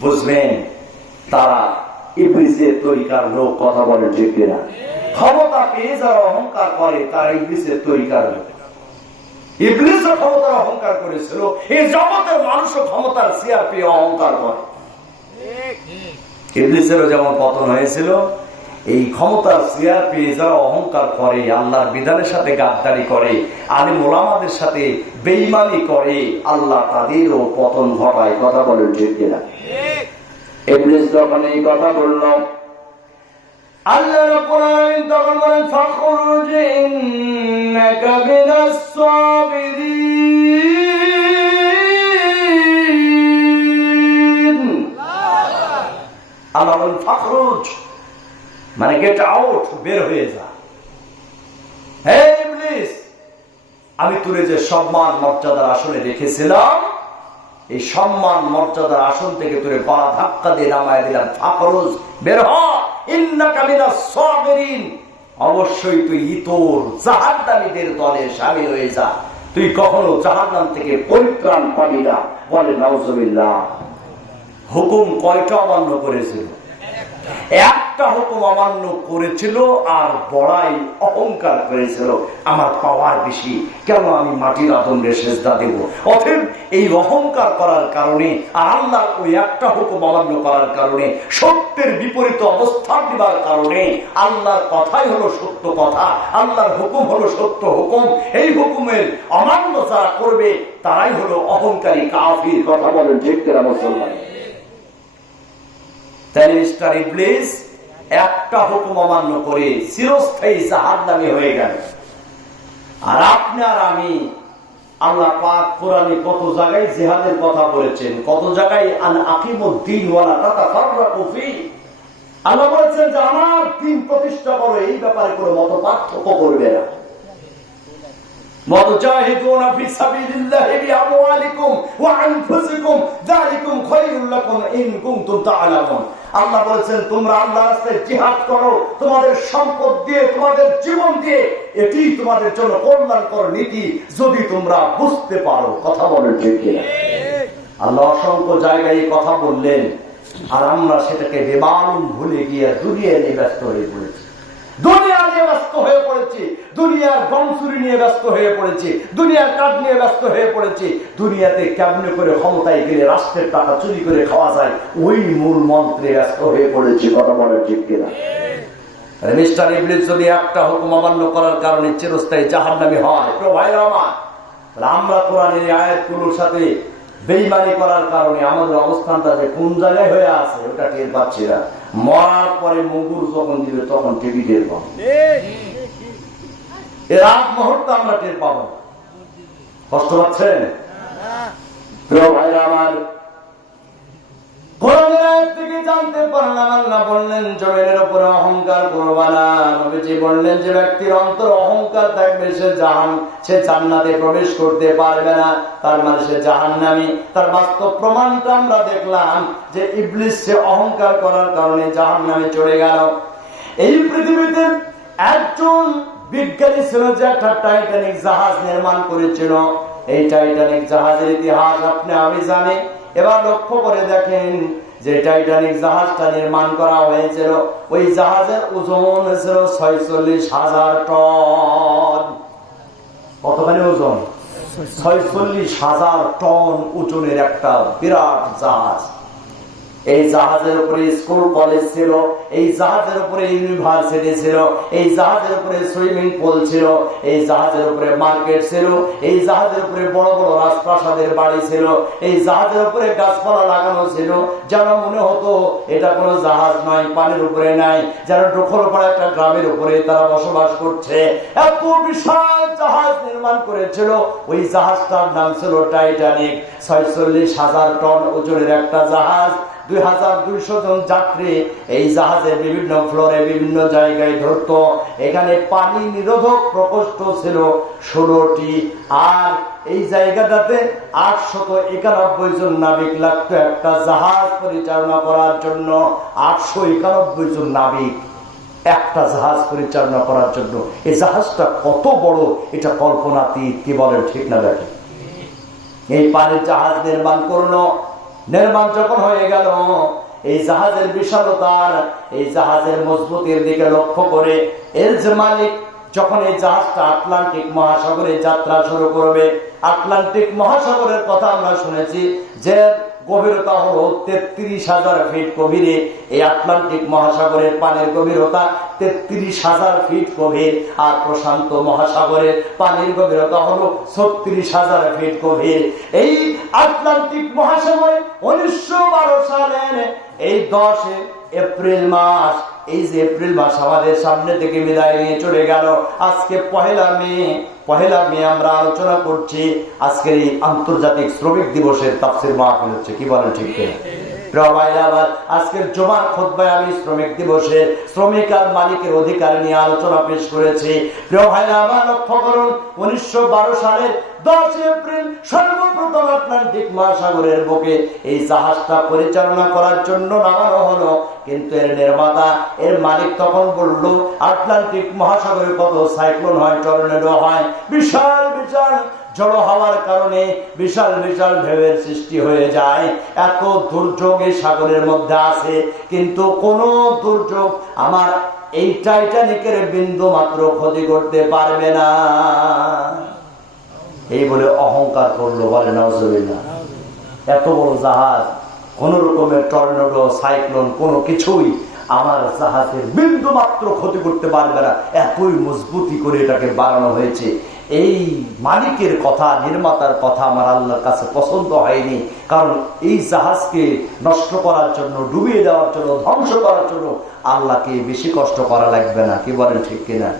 বুঝবেন তারা ইবলিসের তরিকার লোক। কথা বলে ঠিক কিনা? ক্ষমতা পেয়ে যারা অহংকার করে তারা ইবলিসের তরিকার লোক। ইবলিসও ক্ষমতার অহংকার করেছিল, এই জগতের মানুষও ক্ষমতার চেয়ার পেয়ে অহংকার করে। ইবলিসেরও যেমন পতন হয়েছিল, এই ক্ষমতার চেয়ার পেয়ে যারা অহংকার করে, আল্লাহর বিধানের সাথে গাদ্দারি করে, আলিম ওলামাদের সাথে বেঈমানি করে, আল্লাহ তাদেরও পতন ঘটায়। কথা বলেন ঠিক কিনা? ইবলিস যখন এই কথা বলল, আল্লাহ রাব্বুল আলামিন তখন বলেন ফাখরুজ ইন্নাকা মিনাস সাবিরিন। আল্লাহ বলেন ফাখরুজ মানে গেট আউট, বের হয়ে যা। হে ইবলিস, আমি তোরে যে সম্মান মর্যাদার আসনে রেখেছিলাম, এই সম্মান মর্যাদার আসন থেকে তোরে গলা ধাক্কা দিয়ে নামায় দিলাম। ফাখরুজ, বের হ, ইন্নাকা মিনাস সাবিরিন। অবশ্যই তুই ইতর জাহান্নামীদের দলে শামিল হয়ে যা, তুই কখনো জাহান্নাম থেকে পরিত্রাণ পাবি না। বলে নাউজুবিল্লাহ। হুকুম কয়টা অমান্য করেছিল? একটা হুকুম অমান্য করেছিল, আর বড়াই অহংকার করেছিল, আমার পাওয়ার বেশি, কেন আমি মাটির আদমরে সেজদা দেব। অতএব এই অহংকার করার কারণে আর আল্লাহর ওই একটা হুকুম অমান্য করার কারণে, সত্যের বিপরীত অবস্থান দেওয়ার কারণে, আল্লাহর কথাই হলো সত্য কথা, আল্লাহর হুকুম হলো সত্য হুকুম, এই হুকুমের অমান্য যারা করবে তারাই হলো অহংকারী কাফির। কথা বলেন ঠিক কিনা মুসলমান? তাই মিস্টার ইবলিস একটা হুকুম অমান্য করে চিরস্থায়ী জাহান্নামী হয়ে গেল। আর আপনি আর আমি, আল্লাহ পাক কোরআনে কত জায়গায় জিহাদের কথা বলেছেন, কত জায়গায় আন আকিমুদ্দিন ওয়ালা তাতাফাররাকু ফি। আল্লাহ বলেছেন যে আমার দ্বীন প্রতিষ্ঠা করো, এই ব্যাপারে কোনো মত পার্থক্য করবে না। মুজাহিদুনা ফি সাবিলিল্লাহি বিআমওয়ালিকুম ওয়া আনফুসিকুম যালিকুম খায়রুল লাকুম ইন কুনতুম তা'লামুন। আল্লাহ বলেছেন তোমরা আল্লাহর রাস্তায় জিহাদ করো, তোমাদের সম্পদ দিয়ে, তোমাদের জীবন দিয়ে, এটি তোমাদের জন্য কল্যাণকর নীতি, যদি তোমরা বুঝতে পারো। কথা বলেন ঠিক কিনা? আল্লাহ অসংখ্য জায়গায় এই কথা বললেন, আর আমরা সেটাকে বেমালুম ভুলে গিয়ে দুনিয়া নিয়ে ব্যস্ত হয়ে পড়েছি, দুনিয়া নিয়ে ব্যস্ত হয়ে পড়েছি, দুনিয়ার গমচুরি নিয়ে ব্যস্ত হয়ে পড়েছি, দুনিয়ার কাজ নিয়ে ব্যস্ত হয়ে পড়েছি। দুনিয়াতে কেমনে করে ক্ষমতায় গেলে রাষ্ট্রের টাকা চুরি করে খাওয়া যায়, ওই মূল মন্ত্রে ব্যস্ত হয়ে পড়েছি। কথা বলে ঠিক কিনা? মিস্টার ইবলিস যদি একটা হুকুম অমান্য করার কারণে চিরস্থায়ী জাহান্নামী হয়, তো ভাইরা আমার, আমরা কোরআনের আয়াতগুলোর সাথে বেঈমানি করার কারণে আমাদের অবস্থানটা যে কোন জায়গায় হয়ে আছে ওটা টের পাচ্ছি না। মরার পরে মুগুর যখন দিবে তখন টিভি টের পাবো, এর আগ মুহূর্তে আমরা টের পাবো। কষ্ট পাচ্ছেন প্রিয় ভাইরা আমার? কোরআনের আয়াত থেকে জানতে পারলাম আল্লাহ বললেন জমিনের উপরে অহংকার করবা না। নবীজি বললেন যে ব্যক্তির অন্তর অহংকার থাকবে সে জান্নাতে প্রবেশ করতে পারবে না, তার মানে সে জাহান্নামী। তার বাস্তব প্রমাণটা আমরা দেখলাম যে ইবলিস সে অহংকার করার কারণে জাহান্নামে চলে গেল। এই পৃথিবীতে একজন বিজ্ঞানী ছিল যে একটা টাইটানিক জাহাজ নির্মাণ করেছিল। এই টাইটানিক জাহাজের ইতিহাস আপনি আমি জানি। এবার লক্ষ্য করে দেখেন যে টাইটানিক জাহাজটা নির্মাণ করা হয়েছিল, ওই জাহাজের ওজন ছিল 46,000 টন। কতখানি ওজন? 46,000 টন ওজনের একটা বিরাট জাহাজ। এই জাহাজের উপরে স্কুল কলেজ ছিল, এই জাহাজের উপরে ইউনিভার্সিটি ছিল, এই জাহাজের উপরে সুইমিং পুল ছিল, এই জাহাজের উপরে মার্কেট ছিল, এই জাহাজের উপরে বড় বড় রাজপ্রাসাদের বাড়ি ছিল, এই জাহাজের উপরে গাছপালা লাগানো ছিল, যেন মনে হতো এটা কোনো জাহাজ নয়, পানির উপরে নাই, যেন ডোখর পড়া একটা গ্রামের উপরে তারা বসবাস করছে। এত বিশাল জাহাজ নির্মাণ করেছিল। ওই জাহাজটার নাম ছিল টাইটানিক। 46,000 টন ওজনের একটা জাহাজ, 2200 জন যাত্রী এই জাহাজে বিভিন্ন ফ্লোরে বিভিন্ন জায়গায় ধরত। এখানে পানি নিরোধক প্রকোষ্ঠ ছিল 16টি, আর এই জায়গাটাতে 891 জন নাবিক লাগতো একটা জাহাজ পরিচালনা করার জন্য। 891 জন নাবিক একটা জাহাজ পরিচালনা করার জন্য। এই জাহাজটা কত বড় এটা কল্পনাতীত, কি বলেন ঠিক না? দেখেন, এই পানির জাহাজ নির্মাণ করলো, নির্মাণ যখন হয়ে গেল, এই জাহাজের বিশালতার, এই জাহাজের মজবুতির দিকে লক্ষ্য করে এর যে মালিক যখন এই জাহাজটা আটলান্টিক মহাসাগরে যাত্রা শুরু করবে, আটলান্টিক মহাসাগরের কথা আমরা শুনেছি যে গভীরতা হলো 33,000 ফিট গভীরে। এই আটলান্টিক মহাসাগরের পানির গভীরতা 33,000 ফিট গভীর, আর প্রশান্ত মহাসাগরের পানির গভীরতা হলো 36,000 ফিট গভীর। এই আটলান্টিক মহাসাগরে 1912 সালের এই 10 এপ্রিল মাস, এই যে এপ্রিল মাস আমাদের সামনে থেকে বিদায় নিয়ে চলে গেল, আজকে পহেলা মে আমরা আলোচনা করছি। আজকের এই আন্তর্জাতিক শ্রমিক দিবসের তাফসীর মাহফিল হচ্ছে, কি বলেন ঠিক কিনা? আজকের জুমার খুতবায় আমি শ্রমিক দিবসের শ্রমিক আর মালিকের অধিকার নিয়ে আলোচনা পেশ করেছি। প্রিয় ভাইরা আমার, লক্ষ্য করুন, 1912 সালের 10 এপ্রিল সর্বপ্রথম আটলান্টিক মহাসাগরের বুকে এই জাহাজটা পরিচালনা করার জন্য নামানো হলো। কিন্তু এর নির্মাতা, এর মালিক তখন বলল, আটলান্টিক মহাসাগরে কত সাইক্লোন হয়, টর্নেডো হয়, বিশাল বিশাল ঝড়ো হওয়ার কারণে বিশাল বিশাল ঢেউয়ের সৃষ্টি হয়ে যায়। এত দুর্যোগ এই সাগরের মধ্যে আছে, কিন্তু কোন দুর্যোগ আমার এই টাইটানিকের বিন্দু মাত্র ক্ষতি করতে পারবে না। এই বলে অহংকার করলো, বলে নাউজুবিল্লাহ। এত বড় জাহাজ, কোন রকমের টর্নেডো, সাইক্লোন, কোনো কিছুই আমার জাহাজের বিন্দু মাত্র ক্ষতি করতে পারবে না। এতই মজবুতি করে এটাকে বানানো হয়েছে। এই মালিকের কথা, নির্মাতার কথা আমার আল্লাহর কাছে পছন্দ হয়নি। কারণ এই জাহাজকে নষ্ট করার জন্য, ডুবিয়ে দেওয়ার জন্য, ধ্বংস করার জন্য আল্লাহকে বেশি কষ্ট করা লাগবে না, কি বলেন ঠিক কিনা?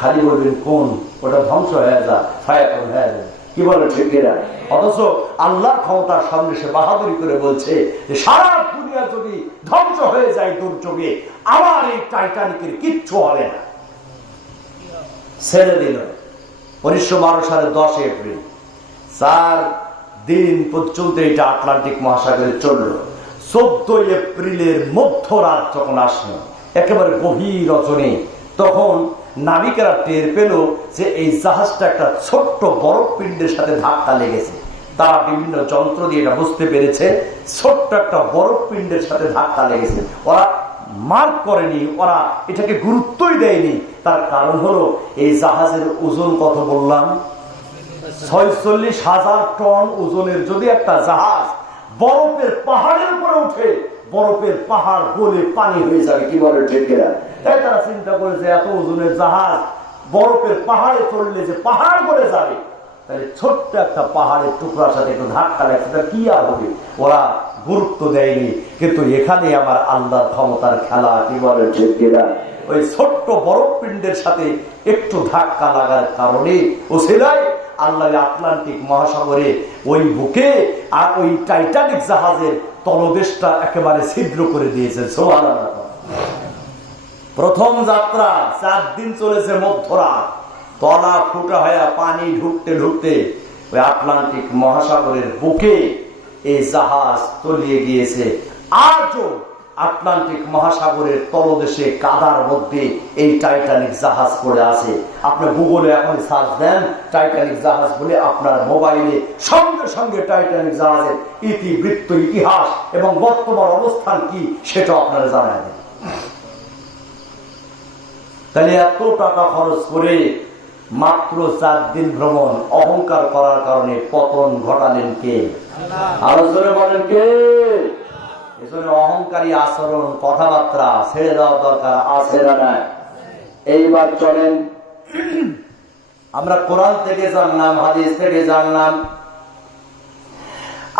খালি বলবেন কোন, ওটা ধ্বংস হয়ে যা, ফায়ার হয়ে যায়, কি বলেন ঠিক কিনা? অথচ আল্লাহর ক্ষমতার সামনে সে বাহাদুরি করে বলছে যে সারা দুনিয়া যদি ধ্বংস হয়ে যায় দুর্যোগে, আমার এই টাইটানিকের কিচ্ছু হবে না। ছেড়ে দিল 1912 সালের 10 এপ্রিল। 4 দিন পর্যন্ত এটা আটলান্টিক মহাসাগরে চলল। 14 এপ্রিলের মধ্যরাত যখন আসলো, একেবারে গভীর রজনী, তখন নাবিকেরা টের পেল যে এই জাহাজটা একটা ছোট্ট বরফ পিণ্ডের সাথে ধাক্কা লেগেছে। তারা বিভিন্ন যন্ত্র দিয়ে এটা বুঝতে পেরেছে ছোট্ট একটা বরফ পিণ্ডের সাথে ধাক্কা লেগেছে। ওরা মার্ক করেনি, ওরা এটাকে গুরুত্বই দেয়নি। তার কারণ হলো এই জাহাজের ওজন কত বললাম? 46,000 টন ওজনের যদি একটা জাহাজ বরফের পাহাড়ের উপরে উঠে, বরফের পাহাড় গলে পানি হয়ে যাবে, কি বলে ঠিক কিনা? তাই তারা চিন্তা করেছে এত ওজনের জাহাজ বরফের পাহাড়ে চললে যে পাহাড় গলে যাবে, তাহলে ছোট্ট একটা পাহাড়ের টুকরার সাথে একটু ধাক্কা লাগছে, কি আর হবে? ওরা গুরুত্ব দেয়নি। কিন্তু এখানে আমার আল্লাহর ক্ষমতার খেলা, কি বলে ঠিক কিনা? ওই ছোট্ট বরফ পিণ্ডের সাথে একটু ধাক্কা লাগার কারণে ও সেলাই আল্লাহ আটলান্টিক মহাসাগরে ওই বুকে আর ওই টাইটানিক জাহাজের তলদেশটা একেবারে ছিদ্র করে দিয়েছে। সুবহানাল্লাহ। প্রথম যাত্রা 4 দিন চলেছে, মধ্যরাত, তলা ফুটা হয়ে পানি ঢুকতে ঢুকতে ওই আটলান্টিক মহাসাগরের বুকে এই জাহাজ তলিয়ে গিয়েছে। আজও আটলান্টিক মহাসাগরের তলদেশে কাদার মধ্যে এই টাইটানিক জাহাজ পড়ে আছে। আপনি গুগলে এখন সার্চ দেন টাইটানিক জাহাজ বলে, আপনার মোবাইলে সঙ্গে সঙ্গে টাইটানিক জাহাজের ইতিবৃত্ত, ইতিহাস এবং বর্তমান অবস্থান কি সেটা আপনারা জানাই দেন। তাহলে এত টাকা খরচ করে মাত্র 4 দিন ভ্রমণ, অহংকার করার কারণে পতন ঘটালেন কে? আলোচনা বলেন কে? এজন্য অহংকারী আচরণ, কথাবার্তা ছেড়ে দেওয়া দরকার, আছে না নাই? এইবার চলেন, আমরা কোরআন থেকে জানলাম, হাদিস থেকে জানলাম,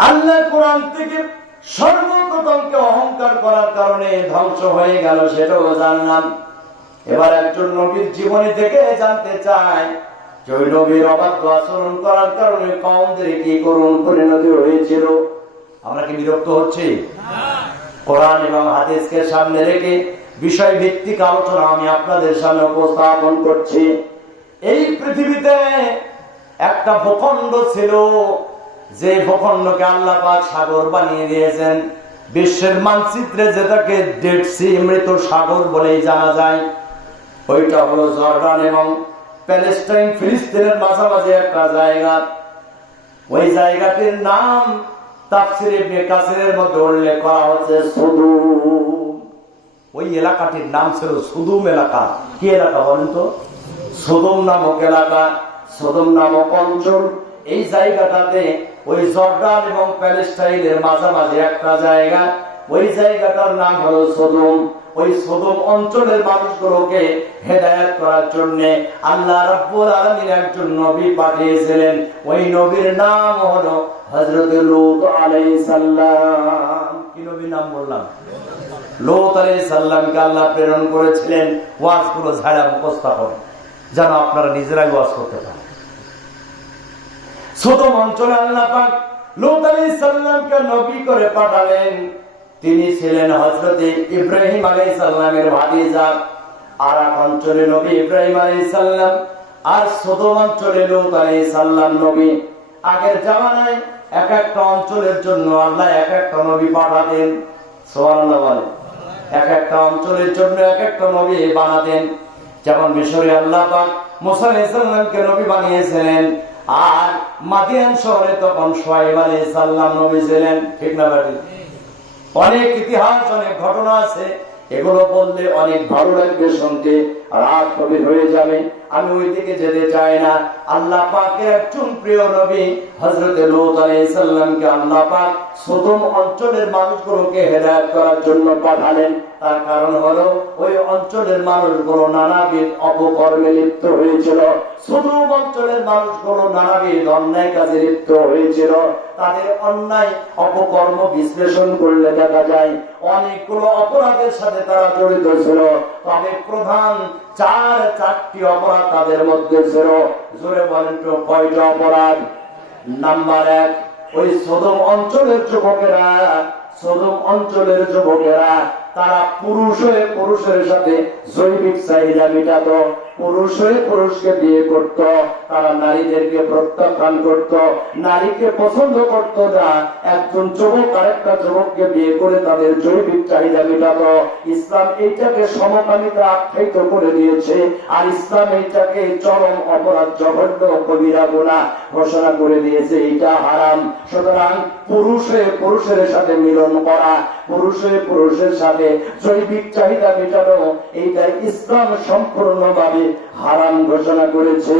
আল্লাহ কোরআন থেকে সর্বপ্রথম কে অহংকার করার কারণে ধ্বংস হয়ে গেল সেটাও জানলাম। এবার একজন নবীর জীবনী থেকে জানতে চাই যে ওই নবীর অবাধ্য আচরণ করার কারণে কওমদের কি করুণ পরিণতি হয়েছিল। আমরা কি বিরক্ত হচ্ছি? কোরআন এবং হাদিসকে সামনে রেখে বিষয় ভিত্তিক আলোচনা আমি আপনাদের সামনে উপস্থাপন করছি। এই পৃথিবীতে একটা ভূখণ্ড ছিল, যে ভূখণ্ডকে আল্লাহ পাক সাগর বানিয়ে দিয়েছেন। বিশ্বের মানচিত্রে যেটাকে ডেড সি, মৃত সাগর বলেই জানা যায়, ওইটা হলো জর্ডান এবং প্যালেস্টাইন, ফিলিস্তিনের মাঝামাঝি একটা জায়গা। ওই জায়গাটির নাম তাফসীর ইবনে কাসিরের মধ্যে উল্লেখ করা হচ্ছে সুদুম। ওই এলাকাটির নাম ছিল সুদুম এলাকা। কি এলাকা বলেন তো? সুদুম নামক এলাকা, সুদুম নামক অঞ্চল। এই জায়গাটাতে ওই জর্ডান এবং প্যালেস্টাইনের মাঝামাঝি একটা জায়গা, ওই জায়গাটার নাম হলো সুদুম। ওই সুদুম অঞ্চলের মানুষগুলোকে হেদায়েত করার জন্য আল্লাহ রাব্বুল আলামিন একজন নবী পাঠিয়েছিলেন। ওই নবীর নাম হলো হযরত লূত আলাইহিস সালাম। কি নবীর নাম বললাম? লূত আলাইহিস সালামকে আল্লাহ প্রেরণ করেছিলেন ওয়াজগুলো ঝাড়া মুখস্থ করে, যেন আপনারা নিজেরাই ওয়াজ করতে পারেন। সুদুম অঞ্চলে আল্লাহ পাক লূত আলাইহিস সালামকে নবী করে পাঠালেন। তিনি ছিলেন হযরত ইব্রাহিম আলাইহিস সালামের ভাতিজা। আরাক অঞ্চলে নবী ইব্রাহিম আলাইহিস সালাম, আর সুদুম অঞ্চলে লূত আলাইহিস সালাম নবী। আগের জামানায় এক একটা অঞ্চলের জন্য আল্লাহ এক একটা নবী পাঠাতেন। সুবহানাল্লাহ বলেন। এক একটা অঞ্চলের জন্য এক একটা নবী বানাতেন। যেমন মিশরে আল্লাহ পাক মুসা আলাইহিস সালামকে নবী বানিয়েছিলেন, আর মাদিয়ান শহরে তখন শুআয়ব আলাইহিস সালাম নবী ছিলেন। ঠিক না ভাই? অনেক ইতিহাস, অনেক ঘটনা আছে, এগুলো বললে অনেক ভালো লাগবে শুনতে, রাত গভীর হয়ে যাবে। আমি ওই দিকে যেতে চাই না। আল্লাহ পাকের একজন প্রিয় নবী হযরত লূত আলাইহিস সালামকে আল্লাহ পাক সুদুম অঞ্চলের মানুষগুলোকে হেদায়েত করার জন্য পাঠালেন। তার কারণ হলো ওই অঞ্চলের মানুষগুলো নানাবিধ অপকর্মে লিপ্ত হয়েছিল। সুদুম অঞ্চলের মানুষগুলো নানাবিধ অন্যায় কাজে লিপ্ত হয়েছিল। তাদের অন্যায় অপকর্ম বিশ্লেষণ করলে দেখা যায় অনেকগুলো অপরাধের সাথে তারা জড়িত ছিল। তবে প্রধান চারটি অপরাধ তাদের মধ্যে ছিল। জোরে বলেন তো কয়টা অপরাধ? নাম্বার 1, ওই সদম অঞ্চলের যুবকেরা তারা পুরুষ হয়ে পুরুষের সাথে জৈবিক চাহিদা মেটাত, পুরুষ হয়ে পুরুষকে বিয়ে করত, তারা নারীদেরকে প্রত্যাখ্যান করত, নারীকে পছন্দ করত না। একজন যুবক আরেকটা যুবককে বিয়ে করে তাদের জৈবিক চাহিদা মেটাত। ইসলাম এইটাকে সমকামিতা আখ্যায়িত করে দিয়েছে, আর ইসলাম এইটাকে চরম অপরাধ, জঘন্য কবিরা গুনাহ ঘোষণা করে দিয়েছে। এটা হারাম। সুতরাং পুরুষ হয়ে পুরুষের সাথে মিলন করা, পুরুষ হয়ে পুরুষের সাথে জৈবিক চাহিদা মেটানো, এইটা ইসলাম সম্পূর্ণভাবে হারাম ঘোষণা করেছে।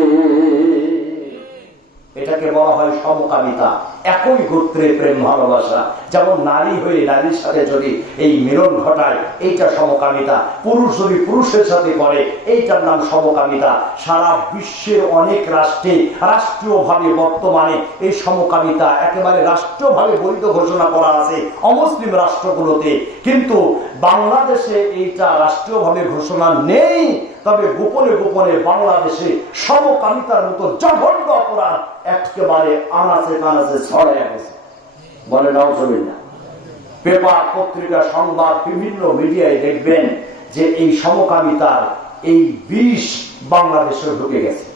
এটাকে বলা হয় সমকামিতা, একই গোত্রে প্রেম ভালোবাসা। যেমন নারী হয়ে নারীর সাথে যদি এই মিলন ঘটায়, এইটা সমকামিতা। পুরুষ যদি পুরুষের সাথে করে, এইটার নাম সমকামিতা। সারা বিশ্বের অনেক রাষ্ট্রে রাষ্ট্রীয়ভাবে বর্তমানে এই সমকামিতা একেবারে রাষ্ট্রীয়ভাবে বৈধ ঘোষণা করা আছে অমুসলিম রাষ্ট্রগুলোতে, কিন্তু বাংলাদেশে এইটা রাষ্ট্রীয়ভাবে ঘোষণা নেই। তবে গোপনে গোপনে বাংলাদেশে সমকামিতার মতো জঘন্য অপরাধ একেবারে আনাচে কানাচে ছড়াইয়া গেছে। বলে নাউজুবিল্লাহ। পেপার, পত্রিকা, সংবাদ, বিভিন্ন মিডিয়ায় দেখবেন যে এই সমকামিতার এই বিষ বাংলাদেশে ঢুকে গেছে।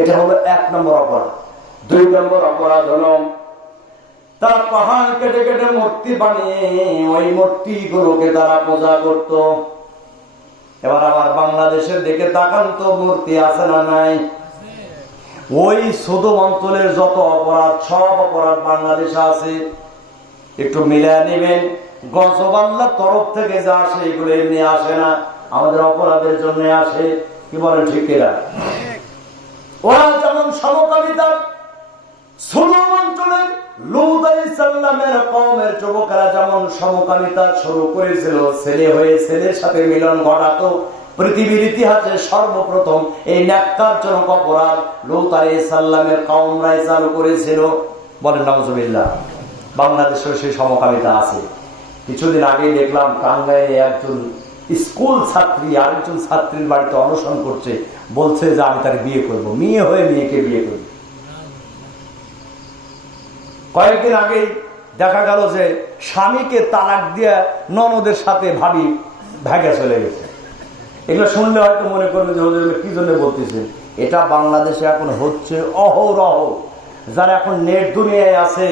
এটা হলো 1 নম্বর অপরাধ। 2 নম্বর অপরাধ হলো তারা পাহাড় কেটে কেটে মূর্তি বানিয়ে ওই মূর্তিগুলোকে তারা পূজা করত। এবার আবার বাংলাদেশের দিকে তাকান তো, মূর্তি আছে না নাই? ওই সুদুম অঞ্চলের যত অপরাধ, সব অপরাধ বাংলাদেশে আছে। একটু মিলিয়ে নেবেন। গজব আল্লাহর তরফ থেকে যা আসে এগুলো এমনি আসে না, আমাদের অপরাধের জন্য আসে। কি বলেন ঠিক কিনা? ওরা যেমন সমকামিতা, সুদুম অঞ্চলের লূত আলাইহিস সালামের কওমের যুবকেরা যেমন সমকামিতা শুরু করেছিল, ছেলে হয়ে ছেলের সাথে মিলন ঘটাতো। পৃথিবীর ইতিহাসে সর্বপ্রথম এই ন্যাক্কারজনক অপরাধ লূত আলাইহিস সালামের কওমরাই চালু করেছিল। বলেন নাউজুবিল্লাহ। বাংলাদেশেও সেই সমকামিতা আছে। কিছুদিন আগে দেখলাম টাঙ্গাইলে একজন স্কুল ছাত্রী আরেকজন ছাত্রীর বাড়িতে অনশন করছে, বলছে যে আমি তার বিয়ে করব, মেয়ে হয়ে মেয়েকে বিয়ে করব। কয়েকদিন আগে দেখা গেল যে স্বামীকে তালাক দিয়ে ননদের সাথে ভাবি ভাগে চলে গেছে। এগুলো শুনলে হয়তো মনে করবে যে কি জন্য বলতেছে। এটা বাংলাদেশে এখন হচ্ছে অহরহ। যারা এখন নেট দুনিয়ায় আছে,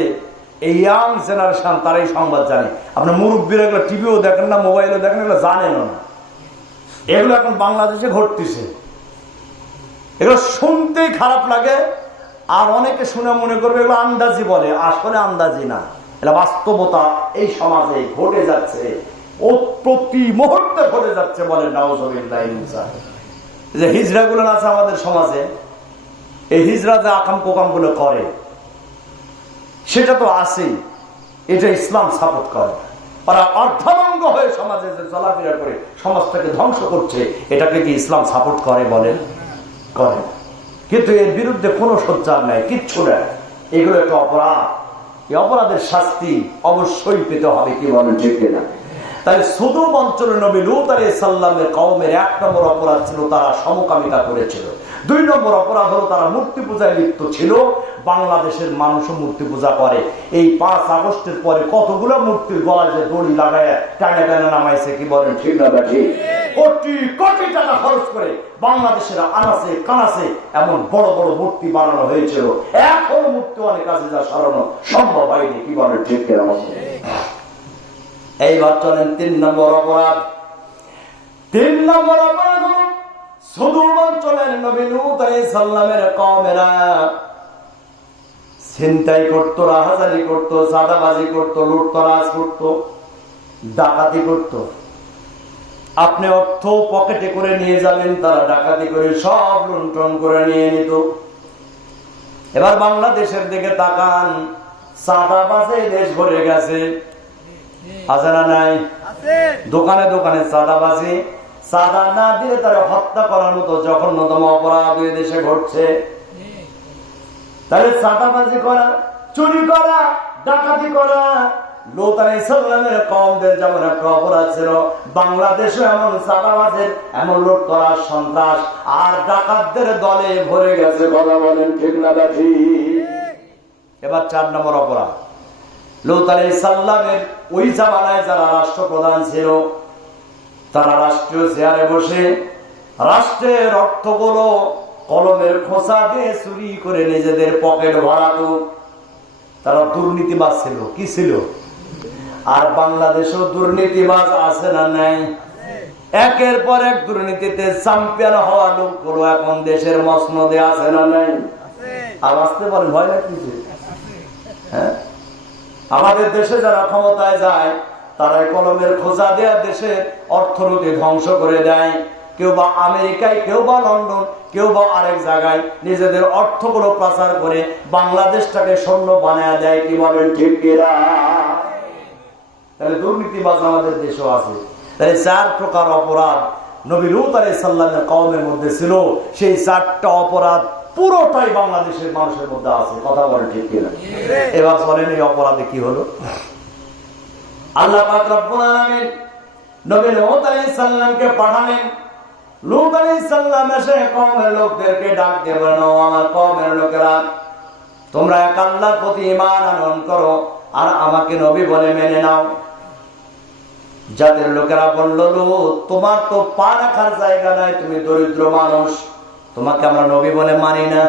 এই ইয়াং জেনারেশন, তারাই সংবাদ জানে। আপনার মুরব্বীরা এগুলো টিভিও দেখেন না, মোবাইলও দেখেন, এগুলো জানেন না। এগুলো এখন বাংলাদেশে ঘটতেছে। এগুলো শুনতেই খারাপ লাগে, আর অনেকে শুনে মনে করবে এগুলো আন্দাজি বলে, আসলে আন্দাজি না, এটা বাস্তবতা এই সমাজে ঘটে যাচ্ছে, ও প্রতি মুহূর্তে ঘটে যাচ্ছে। বলে নাউজুবিল্লাহ, যে হিজড়া গুলো আছে আমাদের সমাজে, এই হিজড়া যে আকাম কোকাম গুলো করে সেটা তো আছেই, এটা ইসলাম সাপোর্ট করে। তারা অর্ধভঙ্গ হয়ে সমাজে যে চলাফেরা করে সমাজটাকে ধ্বংস করছে, এটাকে কি ইসলাম সাপোর্ট করে? বলেন, করে। কিন্তু এর বিরুদ্ধে কোনো সোচ্চার নাই, কিচ্ছু নেই। এগুলো একটা অপরাধ, এই অপরাধের শাস্তি অবশ্যই পেতে হবে। কি বলেন, ঠিক কিনা? তাই সুদূম অঞ্চলের নবী লূত আলাইহিস সালামের কওমের 1 নম্বর অপরাধ ছিল তারা সমকামিতা করেছিল। 2 নম্বর অপরাধ হলো তারা মূর্তি পূজায় লিপ্ত ছিল। বাংলাদেশের মানুষও মূর্তি পূজা করে। এই 5 আগস্টের পরে কতগুলো মূর্তির গলায় যে দড়ি লাগায় টানা টানা নামাইছে। কি বলেন, ঠিক না? কোটি কোটি টাকা খরচ করে বাংলাদেশের আনাচে কানাচে এমন বড় বড় মূর্তি বানানো হয়েছিল। এখন মূর্তি অনেক কাছে যা সরানো সম্ভব হয়নি। কি বলেন, ঠিক কিনা? এইবার চলেন 3 নম্বর অপরাধ। 3 নম্বর অপরাধ হল সুদূর অঞ্চলের নবী লূত আলাইহিস সালামের কওমেরা ছিনতাই করতো, রাহাজানি করতো, চাঁদাবাজি করতো, লুটতরাজ করতো, ডাকাতি করতো। আপনি অর্থ পকেটে করে নিয়ে যাবেন, তারা ডাকাতি করে সব লুণ্ঠন করে নিয়ে নিত। এবার বাংলাদেশের দিকে তাকান, চাঁদাবাজে দেশ ভরে গেছে, আছে না নাই? দোকানে দোকানে চাঁদাবাজি, চাঁদা না দিয়ে তারা হত্যা করার মতো জঘন্যতম অপরাধ ওই দেশে ঘটছে। তাহলে চাঁদাবাজি করা, চুরি করা, ডাকাতি করা লূত আলাইহিস সালামের কওমদের যেমন একটা অপরাধ ছিল, বাংলাদেশে এমন চাঁদাবাজের, এমন লুট করা, সন্ত্রাস আর ডাকাতদের দলে ভরে গেছে। কথা বলেন, ঠিক না? এবার 4 নম্বর অপরাধ। লূত আলাইহিস সালামের ওই জামানায় যারা রাষ্ট্রপ্রধান ছিল, তারা রাষ্ট্রীয় চেয়ারে বসে রাষ্ট্রের অর্থগুলো কলমের খোসা দিয়ে চুরি করে নিজেদের পকেট ভরাতো। তারা দুর্নীতিবাজ ছিল। কি ছিল? আর বাংলাদেশেও দুর্নীতিবাজ আছে না নাই? একের পর এক দুর্নীতিতে চ্যাম্পিয়ন হওয়া লোকগুলো এখন দেশের মসনদে আছে না নাই? আর আসতে পারেন, ভয় লাগছে? হ্যাঁ, আমাদের দেশে যারা ক্ষমতায় যায় তারা কলমের খোঁজা দেয়া দেশের অর্থনীতি ধ্বংস করে দেয়। কেউ বা আমেরিকায়, কেউ বা লন্ডন, কেউ বা আরেক জায়গায় নিজেদের অর্থগুলো প্রচার করে বাংলাদেশটাকে স্বর্ণ বানায় দেয়। কি বলেন, ঠিক কিনা? তাহলে দুর্নীতিবাজ আমাদের দেশেও আছে। তাহলে 4 প্রকার অপরাধ নবী লূত আলাইহিস সালামের কওমের মধ্যে ছিল। সেই 4টা অপরাধ পুরোটাই বাংলাদেশের মানুষের মধ্যে আছে। কথা বলেন, ঠিক কিনা? এবার বলেন, এই অপরাধে কি হলো? আল্লাহ পাক রব্বুল আলামিন নবী লূত আলাইহিস সালামকে পাঠালেন। লূত আলাইহিস সালাম এসে কওমের লোকদেরকে ডাক দিয়ে বলল, আমার কওমের লোকেরা, তোমরা এক আল্লাহর প্রতি ঈমান আনয়ন করো আর আমাকে নবী বলে মেনে নাও। যাদের লোকেরা বলল, লূত, তোমার তো পা রাখার জায়গা নাই, তুমি দরিদ্র মানুষ, তোমাকে আমরা নবী বলে মানি না।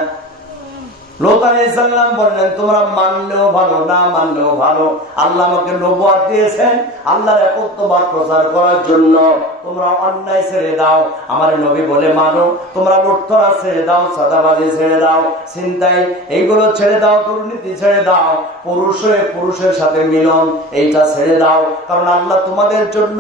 লূত আলাইহিস সালাম বললেন, তোমরা মানলেও ভালো, না মানলেও ভালো, আল্লাহ আমাকে নবুয়ত দিয়েছেন আল্লাহর একত্ববাদ প্রচার করার জন্য। তোমরা অন্যায় ছেড়ে দাও, আমার নবী বলে মানো। তোমরা লুটতরাজ ছেড়ে দাও, চাঁদাবাজি ছেড়ে দাও, ছিনতাই এইগুলো ছেড়ে দাও, দুর্নীতি ছেড়ে দাও, পুরুষ হয়ে পুরুষের সাথে মিলন এইটা ছেড়ে দাও। কারণ আল্লাহ তোমাদের জন্য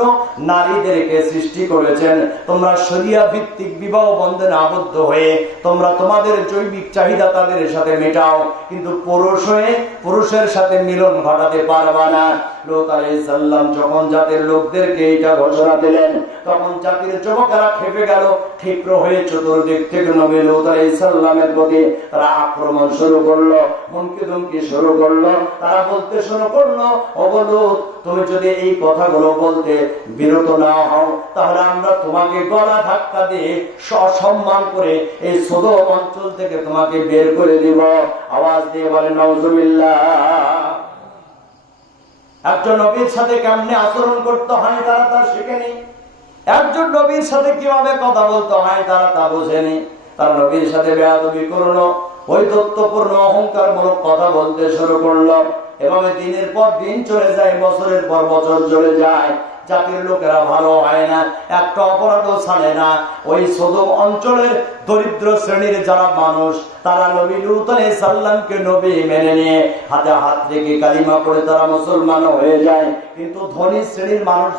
নারীদেরকে সৃষ্টি করেছেন। তোমরা শরিয়া ভিত্তিক বিবাহ বন্ধনে আবদ্ধ হয়ে তোমরা তোমাদের জৈবিক চাহিদা তাদের সাথে মেটাও, কিন্তু পুরুষ হয়ে পুরুষের সাথে মিলন ঘটাতে পারবা না। লূত আলাইহিস সালাম যখন জাতির লোকদেরকে এটা ঘোষণা দিলেন, তখন জাতির যুবকেরা খেপে গেল, ক্ষিপ্র হয়ে চতুর্দিক থেকে নবী লূত আলাইহিস সালামের প্রতি তারা আক্রমণ শুরু করলো, হুমকি ধমকি শুরু করলো। তারা বলতে শুরু করলো, ওগো লূত, তুমি যদি এই কথাগুলো বলতে বিরত না হও, তাহলে আমরা তোমাকে গলা ধাক্কা দিয়ে সসম্মান করে এই সদর অঞ্চল থেকে তোমাকে বের করে দিব। আওয়াজ দিয়ে বলে নাউজুবিল্লাহ। একজন নবীর সাথে কেমনে আচরণ করতে হয় তারা তা শিখেনি। একজন নবীর সাথে কিভাবে কথা বলতে হয় তারা তা বোঝেনি। তারা নবীর সাথে বেয়াদবি করলো, ঔদ্ধত্যপূর্ণ অহংকারমূলক কথা বলতে শুরু করলো। এভাবে দিনের পর দিন চলে যায়, বছরের পর বছর চলে যায়। জাতির লোকেরা ভালো হয় না, একটা অপরাধও ছাড়ে না। ওই সদম অঞ্চলের দরিদ্র শ্রেণীর যারা মানুষ, তারা নবী লূত আলাইহিস সালামকে নবী মেনে নিয়ে হাতে হাত রেখে কালিমা পড়ে তারা মুসলমান হয়ে যায়। কিন্তু ধনী শ্রেণীর মানুষ